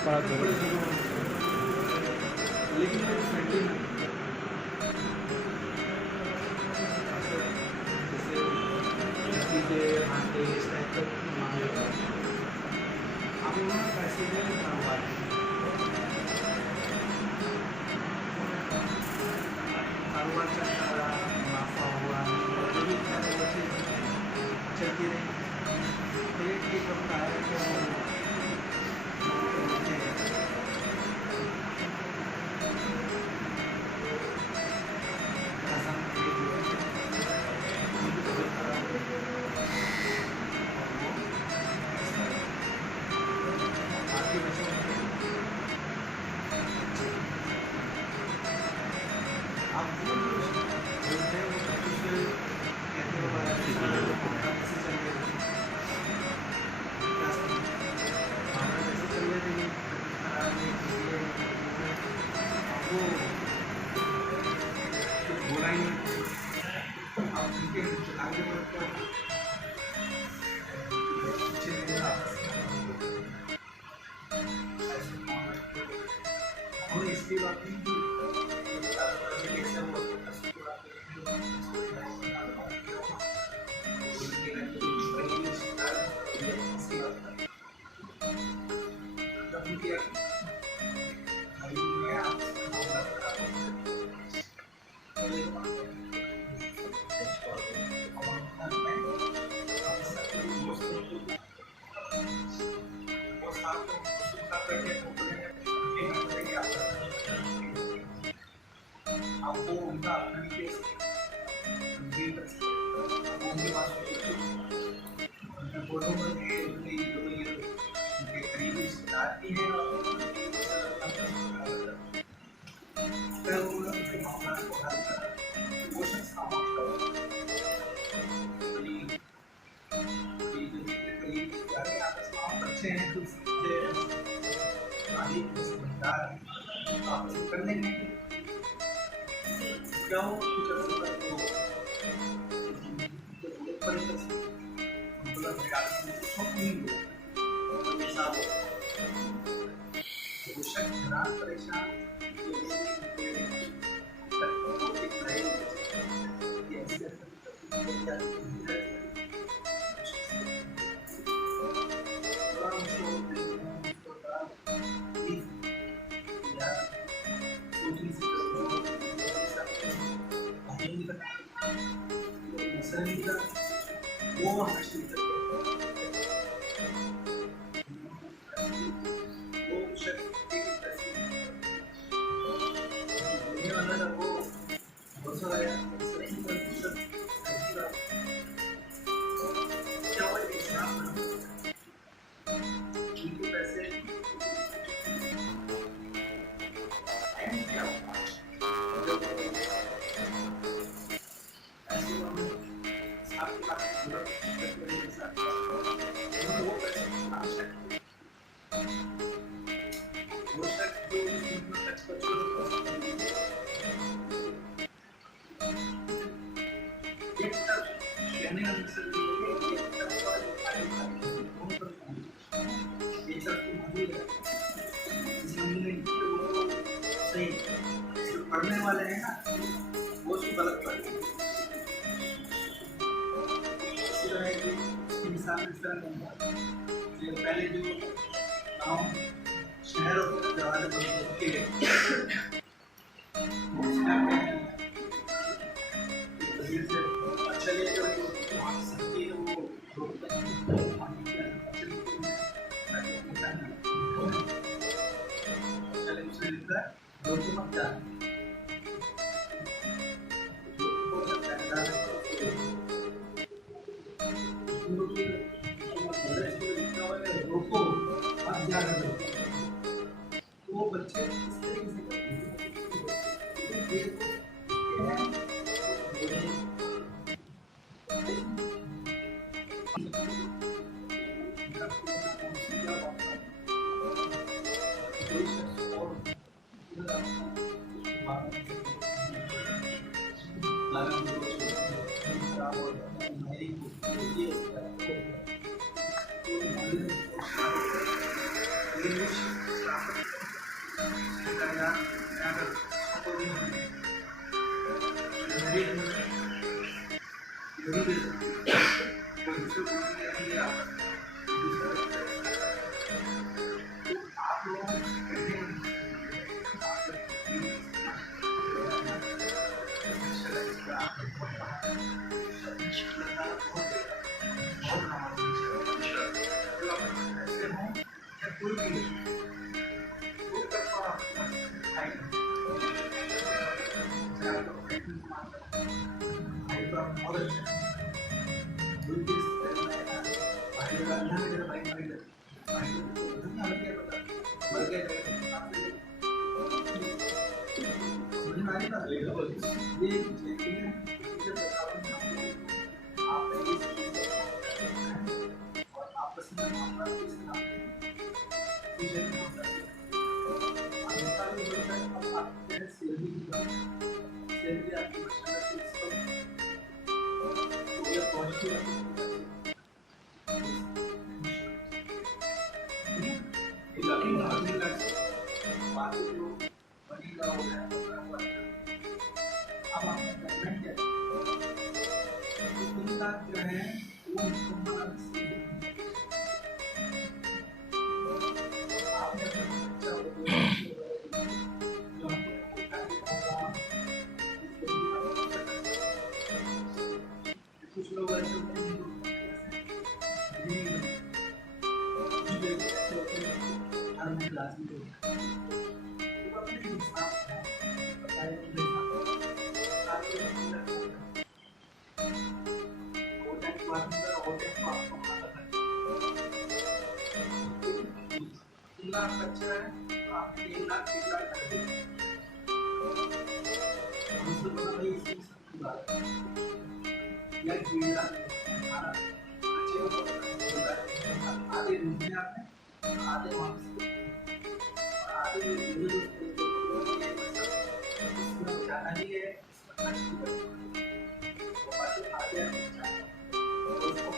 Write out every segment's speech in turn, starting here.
पड़ा लेकिन चलती रही एक हफ्ता है इसके बाद आपको उनका अपना भी केस कंप्लीट कर सकते हैं। अब उनके पास उनके फोटो में उनके करीबी रिश्तेदार भी हैं और फिर वो उनके मामला को हल कर वो शख्स काम बच्चे हैं कुछ आगे समझदार आपस में कर लेंगे क्या हो कुछ अर्से तक तो जरूरत पड़े मतलब नहीं वो शख्स हैरान परेशान वो हासिल वो शख्स वो बहुत सारा पैसे पढ़ने वाले हैं ना वो उसको गलत पढ़ते हैं। इसी तरह की मिसाल इस तरह नहीं है पहले जो गाँव शहर होते थे दरवाजे बंद के अच्छा वो बच्चे इस तरीके से लाख अच्छा है तो आपने 3 लाख कर दिया, हमसे बोला भाई इसमें सबकी बात है या 1.5 लाख बच्चे को आधे रूप में आपने आधे वापस आधे जो इसमें जाना ही है इसमें खर्च भी करना है वो बाकी आधे उसको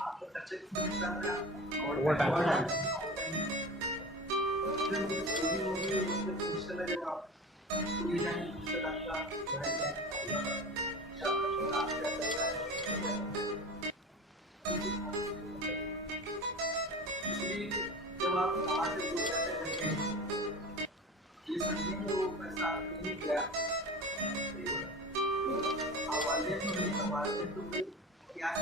आपको खर्चे कितने करना है ओवर टाइम फिर वो भी उनसे पूछने लगे आप ये जाने पूछते लगता इसलिए जब आप वहाँ से वो पैसे करेंगे ये समझें कि वो पैसा आपको नहीं गया आप वाले तो नहीं संभालते तो फिर क्या है